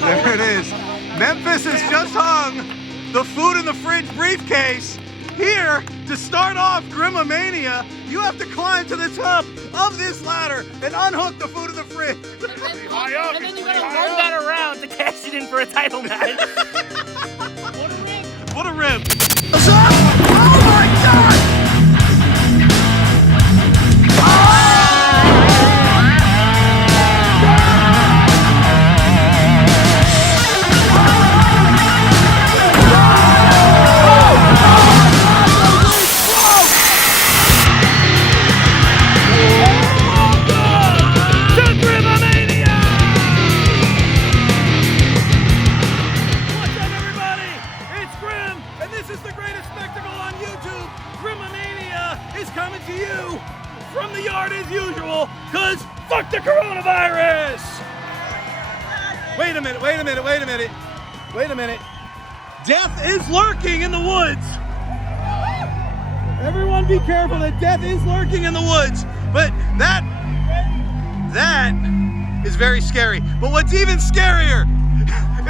There it is. Memphis has just hung the food in the fridge briefcase. Here, to start off GRIMAMANIA, you have to climb to the top of this ladder and unhook the food in the fridge. And then you gotta run that around to cash it in for a title match. What a rib! What a rib! Oh my God! Coming to you from the yard as usual, cause fuck the coronavirus! Wait a minute. Death is lurking in the woods. Everyone be careful that death is lurking in the woods. But that is very scary. But what's even scarier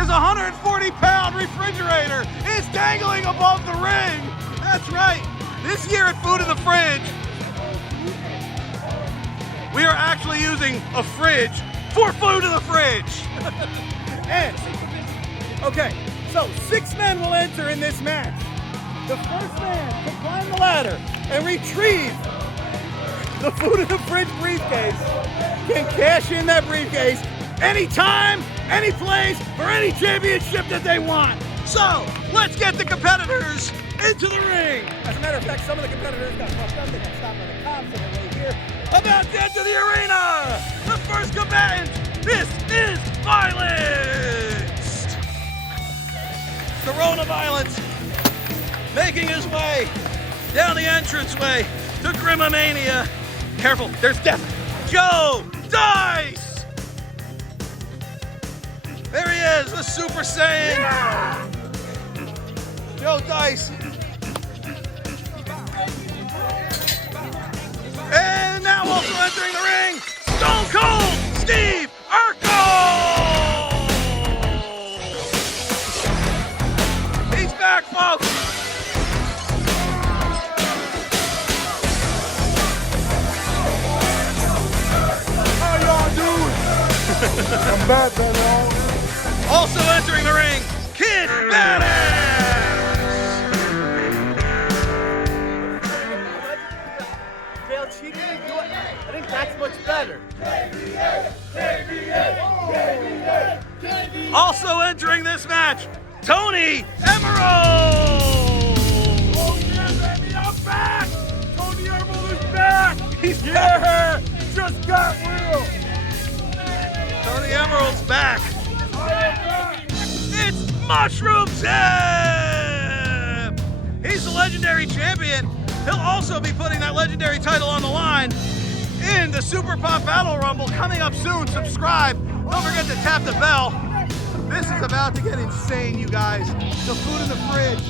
is a 140-pound refrigerator is dangling above the ring. That's right. This year at Food in the Fridge, we are actually using a fridge for food in the fridge. And, okay, so 6 men will enter in this match. The first man to climb the ladder and retrieve the Food in the Fridge briefcase can cash in that briefcase anytime, any place, for any championship that they want. So, let's get the competitors into the ring. As a matter of fact, some of the competitors got fucked up. They got stopped by the cops on their way here. About to enter the arena. The first combatant. This is Violence. Corona Violence making his way down the entranceway to GRIMAMANIA. Careful, there's Death. Joe Dice. There he is, the Super Saiyan. Yeah! Joe Dice. And now also entering the ring, Stone Cold Steve Urkel! He's back, folks! How y'all doing? I'm back, baby. Also entering the ring, Kid Badass! I think that's much better. Also entering this match, Tony Emerald! Oh yeah, baby, I'm back! Tony Emerald is back! He's Yeah! Just got real! Tony Emerald's back. I am back! It's Mushroom Tip! He's the legendary champion. He'll also be putting that legendary title on the line in the Super Pop Battle Rumble coming up soon. Subscribe. Don't forget to tap the bell. This is about to get insane, you guys. The food in the fridge,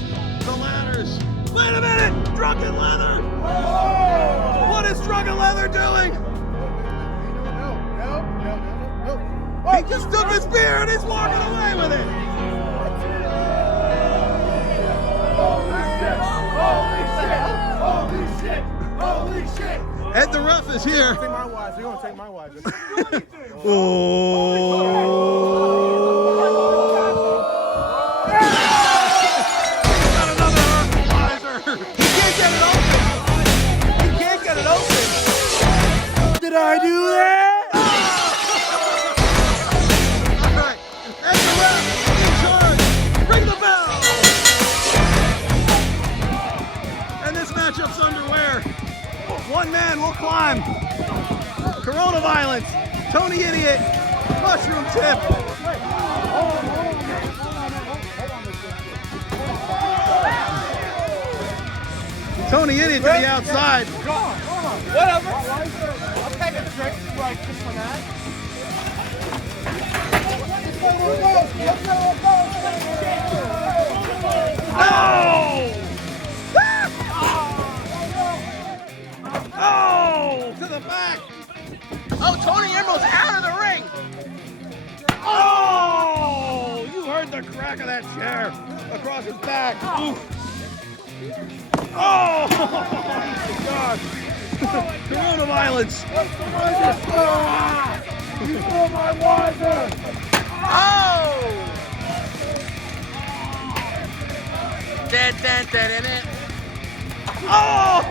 the ladders. Wait a minute! Drunken Leather! Oh! What is Drunken Leather doing? No. He just took his beer and he's walking away with it. Holy shit! Ed the Rough is here. Take my wife. You're gonna take my wife. Got another equalizer. He can't get it open. Did I do that? All right. Ed the Rough in charge. Ring the bell. And this matchup's underwear. One man will climb. Corona Violence, Tony Idiot, Mushroom Tip. Tony Idiot to the outside. Whatever. I'll take a drink like this for that. Oh! To the back. Oh, Tony Emerald's out of the ring. Oh! the crack of that chair across his back. Oof. Oh, my God. Corona violence. You stole my water! Oh! Dun, dun, dun, dun, dun. Oh!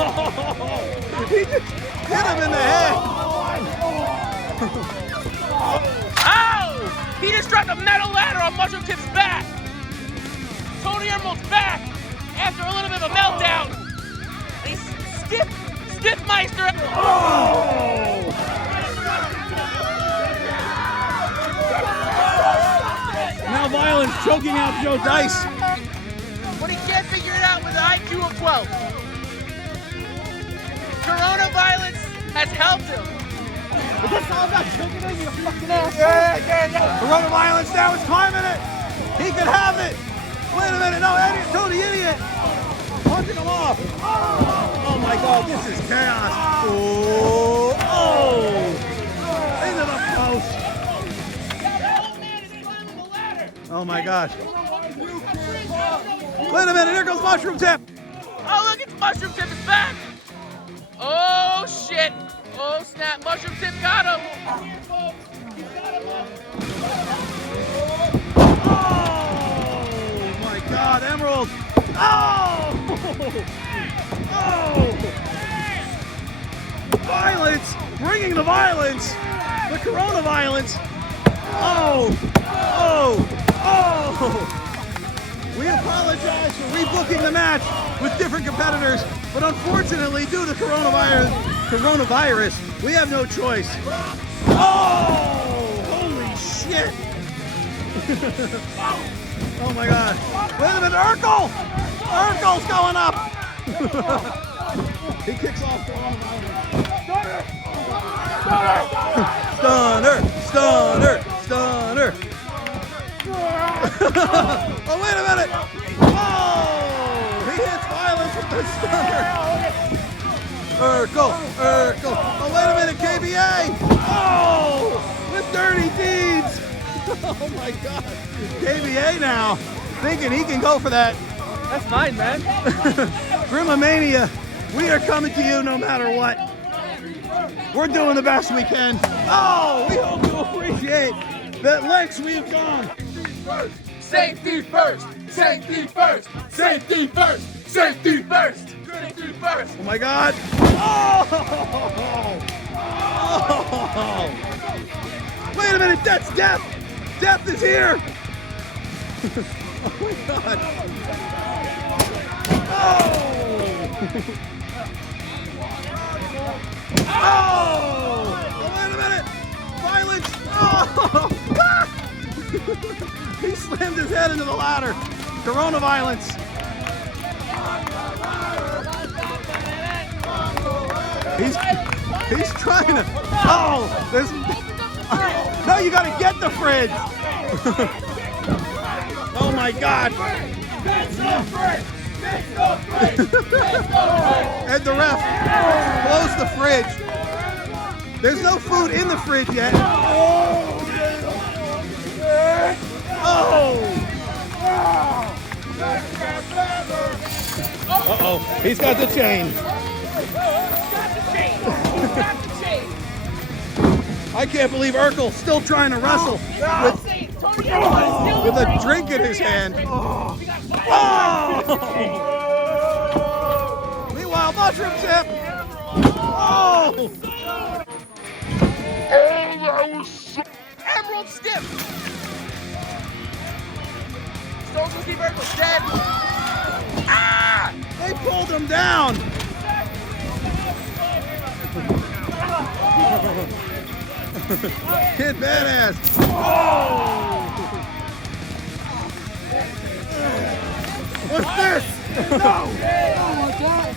He just hit him in the head. Oh! He just dropped a metal ladder on Mushroom Tip's back. Tony Emerald's back after a little bit of a meltdown. He's stiff Meister. Oh! Now violence choking out Joe Dice. But he can't figure it out with an IQ of 12. Corona violence has helped him. That's all about choking on your fucking ass. Yeah. Corona violence now is climbing it. He could have it. Wait a minute. No, Eddie, Tony, idiot. Punching him off. Oh my God, this is chaos. Oh. Into the post. Oh my gosh. Wait a minute, here goes Mushroom Tip. Oh, look, it's Mushroom Tip is back. Oh, shit. Oh, snap. Mushroom Tip got him. Oh my God, Emerald. Oh! Violence, bringing the violence. The Corona violence. Oh! We apologize for rebooking the match with different competitors, but unfortunately, due to coronavirus, we have no choice. Oh! Holy shit! Oh my God! Wait a minute, Urkel! Urkel's going up! He kicks off coronavirus. Stunner! Oh, wait a minute! Oh! He hits violence with the stunner! Urkel! Oh, wait a minute, KBA! Oh! With dirty deeds! Oh my God! KBA now, thinking he can go for that. That's fine, man. GRIMAMANIA, we are coming to you no matter what. We're doing the best we can. Oh, we hope you appreciate the lengths we've gone. Safety first! Safety first! Safety first! Safety first! Safety first. Oh my God. Oh! Wait a minute, that's Death. Death is here. Oh my God. Oh, wait a minute. Violence. Oh. He slammed his head into the ladder. Corona violence. He's trying to. Oh, there's. No, you got to get the fridge. Oh my God. And the ref closed the fridge. There's no food in the fridge yet. Oh! Uh-oh, he's got the chain. I can't believe Urkel's still trying to wrestle with a drink in his hand. Oh! Meanwhile, Mushroom Tip. Oh! That was so Emerald stiff. Stone Cookie Bird was dead. Ah! They pulled him down. Kid badass. Oh! What's this? No! Oh my God!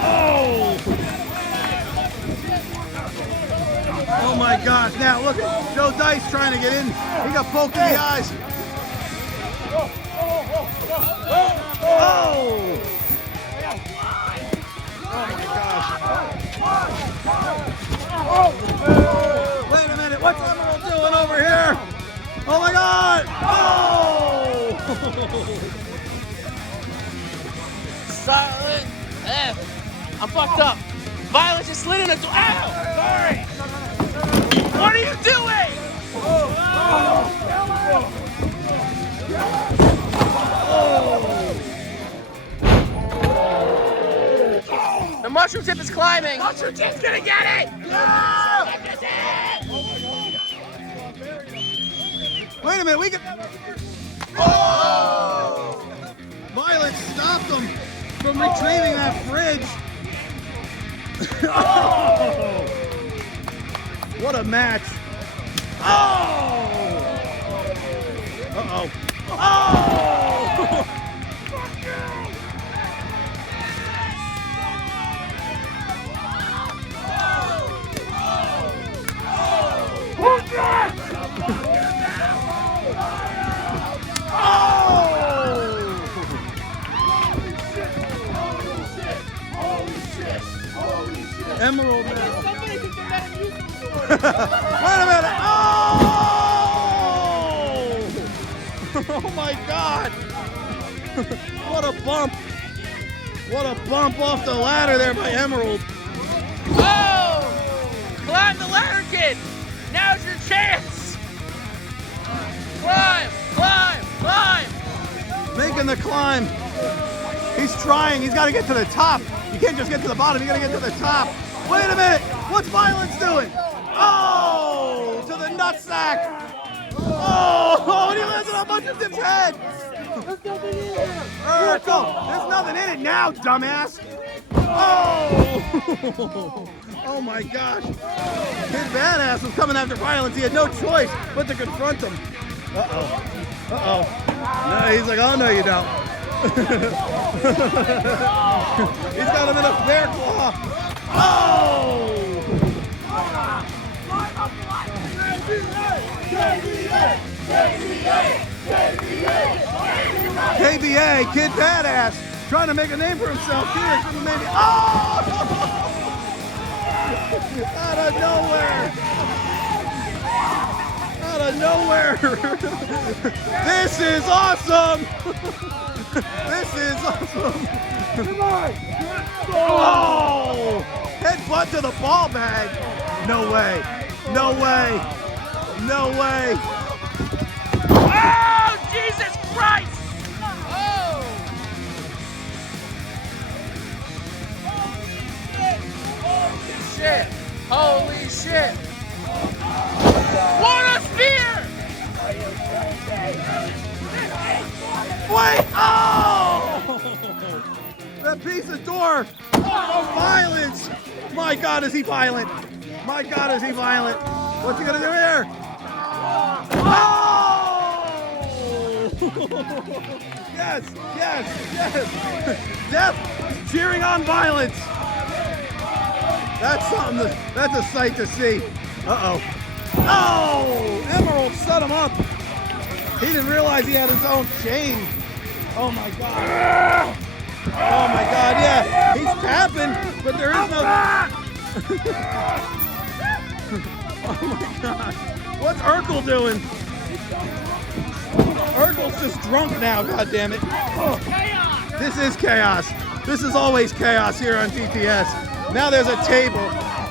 Oh! Oh my gosh, now look at Joe Dice trying to get in. He got poked in the eyes. Oh! Oh my gosh. Wait a minute, what's Emerald doing? Silent. I'm fucked up. Violet just slid in a door. Ow! Sorry. What are you doing? The mushroom tip is climbing. Mushroom tip's gonna get it. No! Wait a minute, we can. Oh! Violet stopped him from retrieving that fridge. Oh! What a match. Oh! Uh-oh. Oh! Who's that? Emerald. Somebody can get that amusement sword. Wait a minute. Oh! Oh my God. What a bump. What a bump off the ladder there by Emerald. Oh! Climb the ladder, kid. Now's your chance. Climb, climb, climb. Making the climb. He's trying. He's got to get to the top. You can't just get to the bottom. You got to get to the top. Wait a minute. What's Violet's doing? Oh, to the nutsack. Oh, and he landed on Mushroom Tip's head. Urkel, there's nothing in it now, dumbass. Oh. Oh my gosh. Kid Badass was coming after Violence. He had no choice but to confront him. Uh-oh. Uh-oh. No, he's like, oh, no, you don't. He's got him in a bear claw. Oh! KBA, Kid Badass, trying to make a name for himself here from maybe. Oh! Out of nowhere! Out of nowhere! This is awesome! This is awesome! Come on! Oh! Headbutt to the ball bag! No way! No way! No way! Oh, Jesus Christ! Oh! Shit! Holy shit! What a spear! Wait! Oh! That piece of door! Oh, violence! My God, is he violent? My God, is he violent? What's he gonna do here? Oh! Yes, yes, yes! Death cheering on violence! That's something, that's a sight to see. Uh-oh. Oh! Emerald set him up! He didn't realize he had his own chain. Oh my God. Oh my God, yeah. He's tapping, but there is no. Oh my God. What's Urkel doing? Urkel's just drunk now, God damn it. Oh. This is chaos. This is always chaos here on GTS. Now there's a table.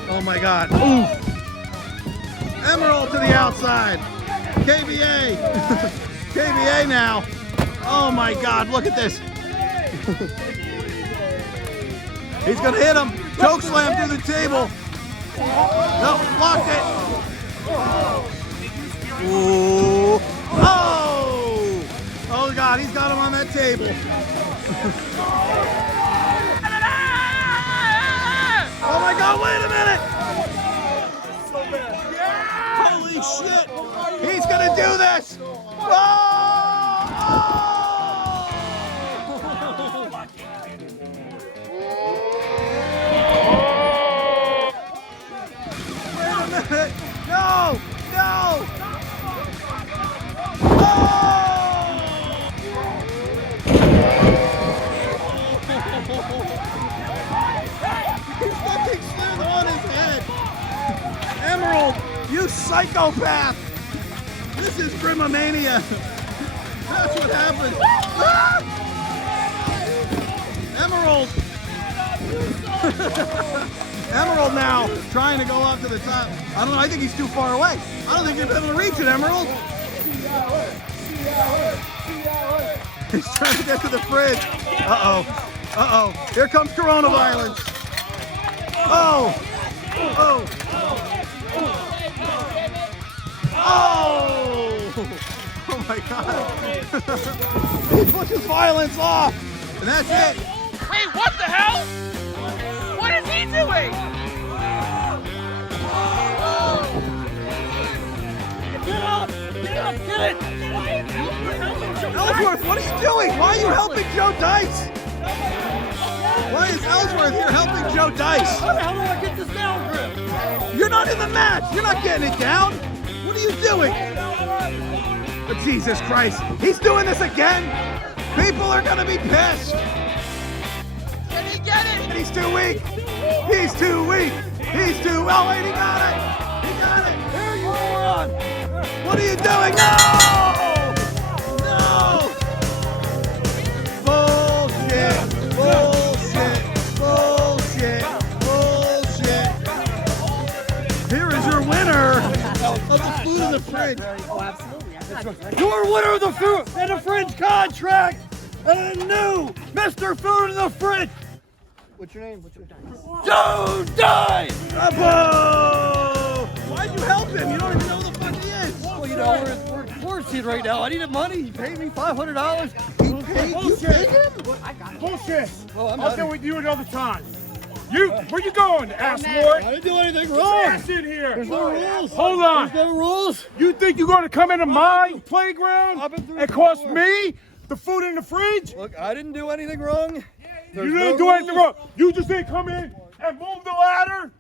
Oh my God. Oof. Emerald to the outside. KBA. KBA now. Oh my God, look at this. He's gonna hit him. Choke slam through the table. No, blocked it. Ooh. Oh! Oh God, he's got him on that table. Oh my God, wait a minute! Holy shit! He's gonna do this! Oh! Wait a minute! No! No! He's fucking slammed on his head! Emerald, you psychopath! This is GRIMAMANIA! That's what happened! Ah! Emerald! Emerald. Emerald now trying to go up to the top. I don't know. I think he's too far away. I don't think you'll be able to reach it, Emerald. He's trying to get to the fridge. Uh-oh. Uh-oh. Here comes Corona violence. Oh. Oh. Oh. Oh my God. He pushes violence off. And that's it. Wait, what the hell? What is he doing? Get up! Get up! Get it! Ellsworth, what are you doing? Why are you helping Joe Dice? Why is Ellsworth here helping Joe Dice? How the hell do I get this down, Grim? You're not in the match. You're not getting it down. What are you doing? Oh, Jesus Christ. He's doing this again. People are going to be pissed. Can he get it? He's too weak. He's too weak. He's too... Oh, wait, he got it. He got it. There you are. What are you doing? No! No! Bullshit. Bullshit. Bullshit. Bullshit. Here is your winner of the food in the fridge. Oh, absolutely. You're winner of the food in the fridge contract and a new Mr. Food in the Fridge. What's your name? What's your name? Joe Dice! Bravo! Why'd you help him? You don't even know who the fuck he is. Well, you know, we're in quarantine right now. I needed money. He paid me $500. He paid you? Paid him? Bullshit. Well, I'm I'll not. deal with you another time. You, where you going, asslord? I didn't do anything Get wrong. your ass in here. There's no rules. Hold on. There's no rules. You think you're going to come into my playground I've been through and this cost before. me the food in the fridge? Look, I didn't do anything wrong. There's You didn't no do anything rules. wrong. You just didn't come in and move the ladder.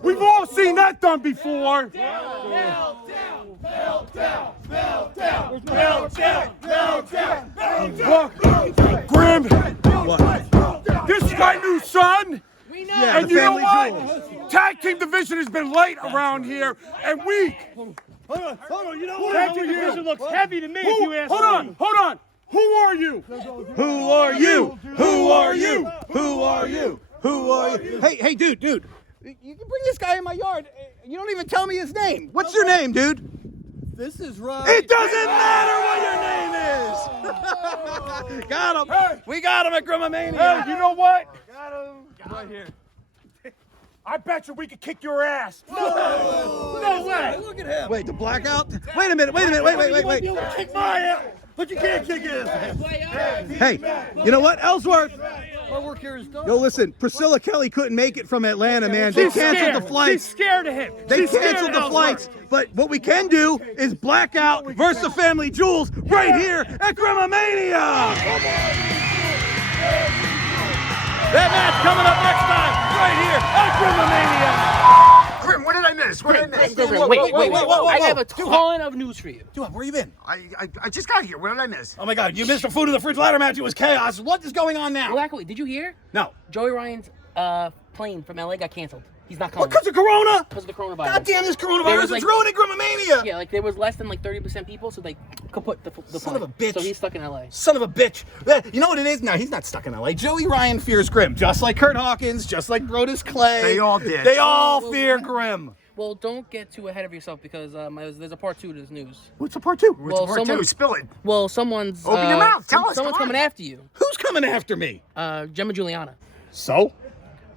We've all seen that done before. Look, Grim, this is my new son. Yeah, And the you know family what? jewels. Tag team division has been light around here and weak. Hold on. You know what? Tag team division looks heavy to me if you ask me. Hold on. Who are you? Who are you? Who are you? Who are you? Who are you? Hey, dude. You can bring this guy in my yard. You don't even tell me his name. What's your name, dude? This is right. It doesn't matter what your name is. Got him. Hey. We got him at GRIMAMANIA. Hey, you know what? Got him. Right here. I bet you we could kick your ass. No way. Look at him. Wait, the blackout? Wait a minute. Wait. You might be able to kick my ass, but you can't kick his ass. Hey, you know what? Ellsworth. My work here is done. Yo, listen. Priscilla Kelly couldn't make it from Atlanta, man. They canceled the She's flights. scared of him. They She's scared canceled of the Ellsworth. flights. But what we can do is blackout versus the family jewels right here at GRIMAMANIA. That match coming up next time right here at GRIMAMANIA. Grim, what did I miss? What did I miss? Wait. whoa. I have a ton of news for you. Dude, where you been? I just got here. What did I miss? Oh my God, you missed the food in the fridge ladder match. It was chaos. What is going on now? Well, actually, did you hear? No. Joey Ryan's plane from LA got canceled. He's not coming. What, because of Corona? Because of the coronavirus. God damn, this There coronavirus was, is like- ruining GRIMAMANIA. Yeah, like there was less than like 30% people, so they could put the Son plane. of a bitch. So he's stuck in LA. Son of a bitch. You know what it is? No, he's not stuck in LA. Joey Ryan fears Grim, just like Kurt Hawkins, just like Brodus Clay. They all did. They all fear Grim. Well, don't get too ahead of yourself because there's a part 2 to this news. What's the part two? What's Well, part two? someone- Spill it. Well, someone's Open your mouth. Tell us. Someone's Come on. coming after you. Who's coming after me? Gemma Juliana. So?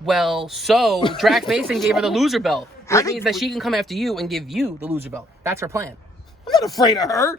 Well, so Drax Mason gave her the loser belt. I Which think means that she can come after you and give you the loser belt. That's her plan. I'm not afraid of her.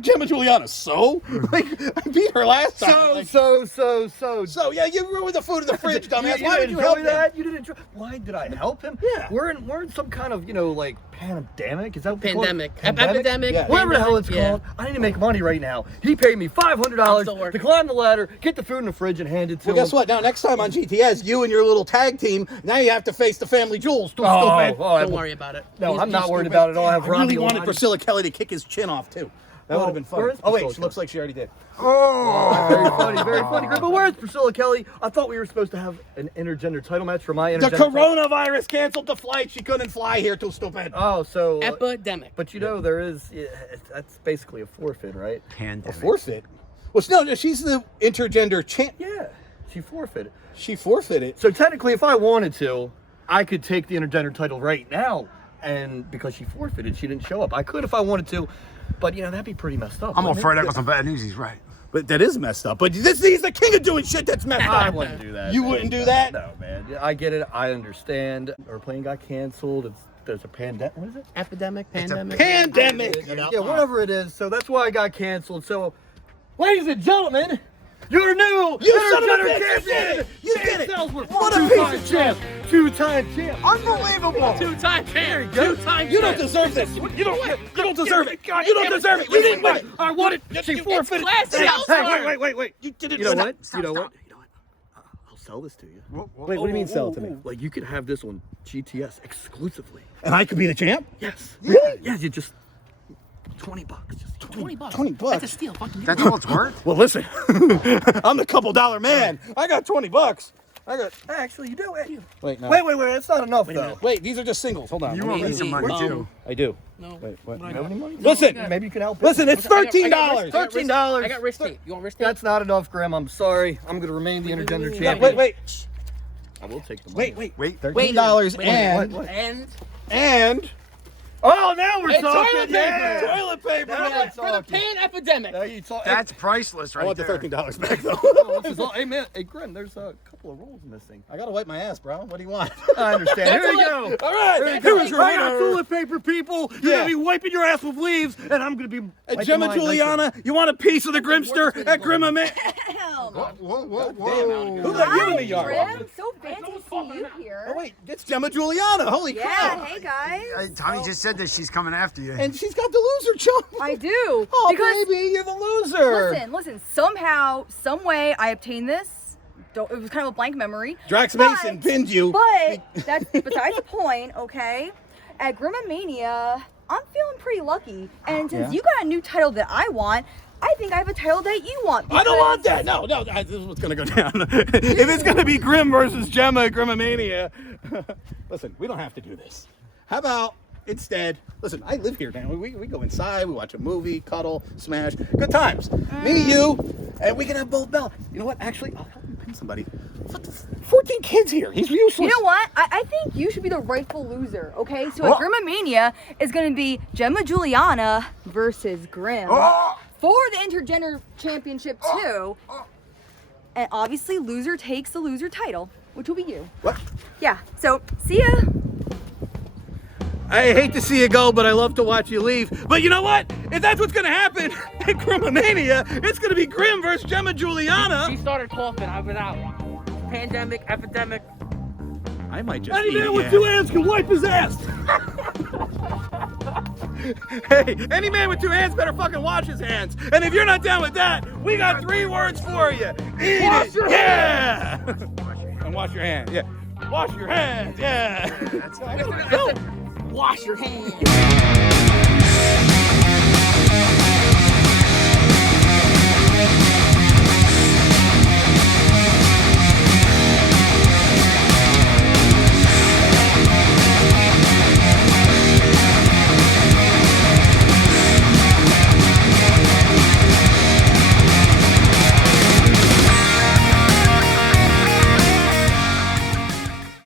Gemma Juliana. So? Like, I beat her last time. So, yeah, you ruined the food in the fridge, dumbass. Why would you help him? You didn't. Why did I help him? Yeah. We're in some kind of like pandemic. Is that what they Pandemic. call it? Epidemic. Yeah. Whatever the hell it's Yeah. called. I need to make money right now. He paid me I'm $500 still to working. climb the ladder, get the food in the fridge, and hand it to Well, him. guess what? Now, next time on GTS, you and your little tag team, now you have to face the family jewels. Stupid. Don't worry about it. No, He's- I'm not he's worried stupid. about it. I'll have I really Robbie wanted on. Priscilla Kelly to kick his chin off, too. That would have been fun. where is Oh, wait, Priscilla she looks like she already did. Very funny, very funny. But where's Priscilla Kelly? I thought we were supposed to have an intergender title match for my The intergender. coronavirus canceled the flight. She couldn't fly here, too stupid. Oh, so. Epidemic. But you know, there is. Yeah, that's basically a forfeit, right? A forfeit? Well, no, she's the intergender champ. Yeah. She forfeited. She forfeited. So technically, if I wanted to, I could take the intergender title right now. And because she forfeited, she didn't show up. I could if I wanted to, but you know, that'd be pretty messed up. I'm wouldn't afraid it? I got some bad news. He's right. But that is messed up. But he's the king of doing shit that's messed up. I wouldn't do that. You man. wouldn't do that? No, man. Yeah, I get it. I understand. Our plane got canceled. There's a pandemic. What is it? Epidemic, It's a pandemic. Pandemic. Yeah, whatever it is. So that's why I got canceled. So, ladies and gentlemen, your new You son of a intergender bitch, you did it. You did it. Ellsworth, What a two-time piece of champ. Two-time champ. Unbelievable. Two-time champ. Two-time You don't champ. deserve this. You don't deserve it. You don't deserve it. You didn't win it. I won it. She forfeited. classic. Hey, wait. You didn't You know win what? it. You know what? I'll sell this to you. Wait, what do you mean sell it to me? Like, you could have this on GTS exclusively. And I could be the champ? Yes. Really? Yes, you just $20. Just $20. $20. 20 bucks. That's a steal. Fucking That's all it's worth. Well, listen, I'm the couple dollar man. I got 20 bucks. Actually, you do it. Wait, no. Wait. That's not enough, though. Wait, these are just singles. Hold on. You owe me some money too. I do. No. Wait, what? You have any money? Listen, Maybe you can help. listen, it's $13. $13. I got wrist tape. You want wrist tape? That's not enough, Graham. I'm sorry. I'm going to remain the intergender Yeah, champion. wait. I will take the money. Wait. $13 and what? And Oh, now we're Hey, talking. toilet Yeah. paper. toilet paper. Now man. for the pan epidemic. Now you talk. That's priceless, right I want the there. $13 back though. Oh, this is all, hey, man. Hey, Grim, there's a couple of rolls missing. I gotta wipe my ass, bro. What do you want? I understand. Here we go. All right, Here was your I got winner. toilet paper, people. You're Yeah. going to be wiping your ass with leaves, and I'm going to be. And wiping Gemma mine Juliana, you want a piece of the Grimster at GRIMAMANIA? Hell no. Whoa. Who let you in Hi, the yard? Grim. So fancy to see you here. Oh wait, it's Gemma Juliana. Holy Yeah, crap! hey guys. Tommy just said that she's coming after you. And she's got the loser chump. I do. Oh because baby, you're the loser. listen. Somehow, some way, I obtained this. It was kind of a blank memory. Drax But- Mason pinned you. But that's besides the point. Okay. At GRIMAMANIA, I'm feeling pretty lucky, and since you got a new title that I want, I think I have a title that you want. I don't because- want that. No, this is what's gonna go down. If it's gonna be Grim versus Gemma at GRIMAMANIA, listen, we don't have to do this. How about instead? Listen, I live here now. We go inside, we watch a movie, cuddle, smash, good times. Me, you, and we can have both belts. You know what? Actually, I'll help you pin somebody. 14 kids here. He's useless. You know what? I think you should be the rightful loser, okay? So at GRIMAMANIA is going to be Gemma Juliana versus Grim for the Intergender Championship too. And obviously, loser takes the loser title, which will be you. What? Yeah, so see ya. I hate to see you go, but I love to watch you leave. But you know what? If that's what's gonna happen at GRIMAMANIA, it's gonna be Grim versus Gemma Juliana. She started coughing. I've been out. Pandemic, epidemic. I might just Any eat man with again. 2 hands can wipe his ass. Hey, any man with 2 hands better fucking wash his hands. And if you're not down with that, we got 3 words for you. Eat Wash it. your Yeah. And wash your hands. Yeah. Wash your hands. Yeah. Wash your hands.